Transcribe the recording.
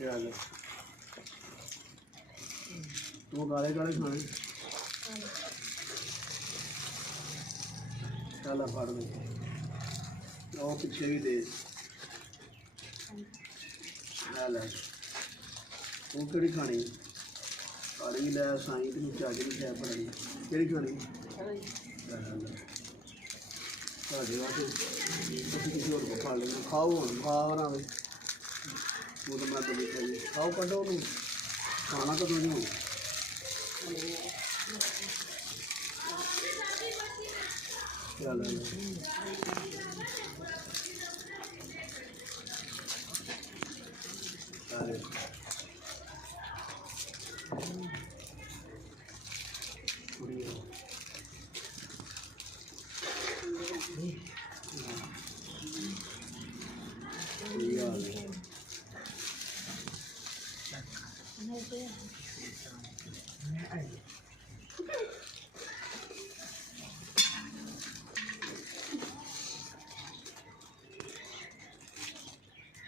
ਚੱਲ ਤੂੰ ਕਾਲੇ ਕਾਲੇ ਖਾਣੇ ਚੱਲ ਫੜ ਲੈ ਉਹ ਪਿੱਛੇ ਵੀ ਦੇ ਲੈ ਉਹ ਕਿਹੜੀ ਖਾਣੀ ਕਾਲੀ ਲੈ ਸਾਈਂ ਤੈਨੂੰ ਚੱਜ ਨਹੀਂ ਖਾ ਪੜਾਈ ਕਿਹੜੀ ਖਾਣੀ ਤੁਹਾਡੇ ਵਾਸਤੇ ਤੁਸੀਂ ਕਿਸੇ ਹੋਰ ਕੋ ਖਾ ਲੈਣਾ ਖਾਓ ਹੁਣ ਖਾ ਬਣਾਵੇ ਉਹ ਤਾਂ ਮੈਂ ਤਾਂ ਦੇਖਿਆ ਜੀ ਖਾਓ ਕੱਢੋ ਉਹਨੂੰ ਖਾਣਾ ਕਦੋਂ ਨਹੀਂ ਹੋਣਾ ਚੱਲ ਸਾਰੇ ਕੁੜੀਆਂ